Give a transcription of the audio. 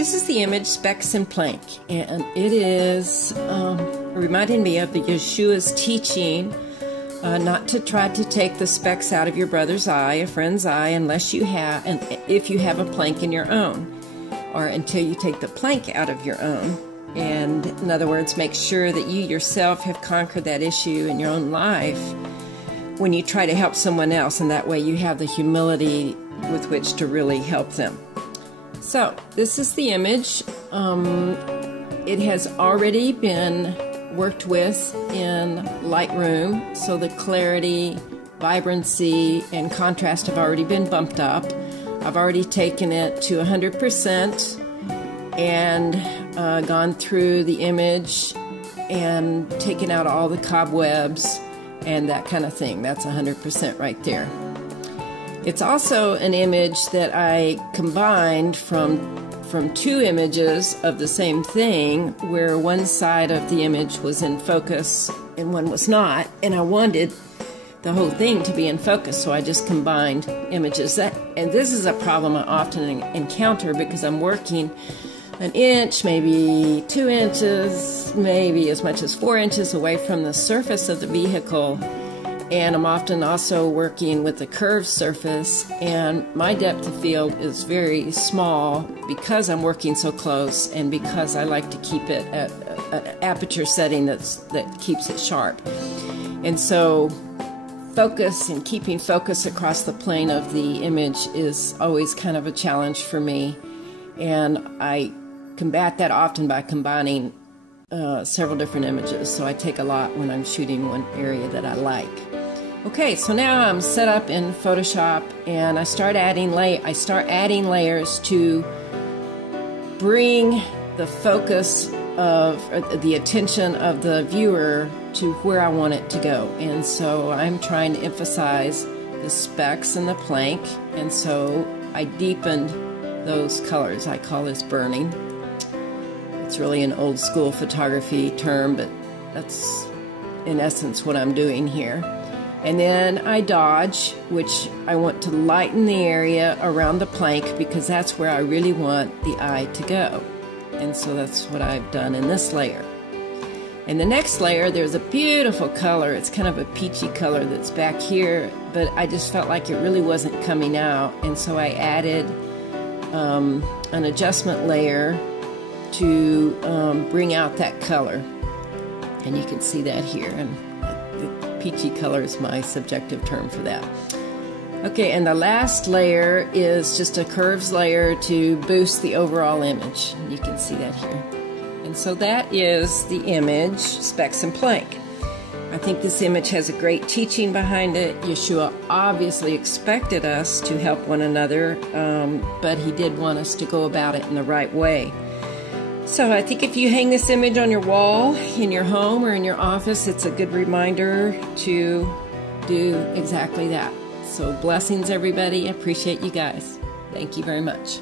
This is the image Specks and Plank, and it is reminding me of the Yeshua's teaching not to try to take the specks out of your brother's eye, a friend's eye, unless you have, and if you have a plank in your own, or until you take the plank out of your own. And in other words, make sure that you yourself have conquered that issue in your own life when you try to help someone else, and that way you have the humility with which to really help them. So this is the image. It has already been worked with in Lightroom, so the clarity, vibrancy, and contrast have already been bumped up. I've already taken it to 100% and gone through the image and taken out all the cobwebs and that kind of thing. That's 100% right there. It's also an image that I combined from two images of the same thing, where one side of the image was in focus and one was not, and I wanted the whole thing to be in focus, so I just combined images. And this is a problem I often encounter because I'm working an inch, maybe 2 inches, maybe as much as 4 inches away from the surface of the vehicle. And I'm often also working with a curved surface, and my depth of field is very small because I'm working so close and because I like to keep it at an aperture setting that keeps it sharp. And so focus and keeping focus across the plane of the image is always kind of a challenge for me, and I combat that often by combining several different images. So I take a lot when I'm shooting one area that I like. Okay, so now I'm set up in Photoshop, and I start adding layers to bring the focus of the attention of the viewer to where I want it to go. And so I'm trying to emphasize the specks and the plank, and so I deepened those colors. I call this burning. It's really an old school photography term, but that's in essence what I'm doing here. And then I dodge, which I want to lighten the area around the plank because that's where I really want the eye to go. And so that's what I've done in this layer. In the next layer, there's a beautiful color. It's kind of a peachy color that's back here, but I just felt like it really wasn't coming out. And so I added an adjustment layer to bring out that color. And you can see that here. And peachy color is my subjective term for that. Okay, and the last layer is just a curves layer to boost the overall image. You can see that here. And so that is the image, Specks and Plank. I think this image has a great teaching behind it. Yeshua obviously expected us to help one another, but he did want us to go about it in the right way. So I think if you hang this image on your wall in your home or in your office, it's a good reminder to do exactly that. So blessings, everybody. I appreciate you guys. Thank you very much.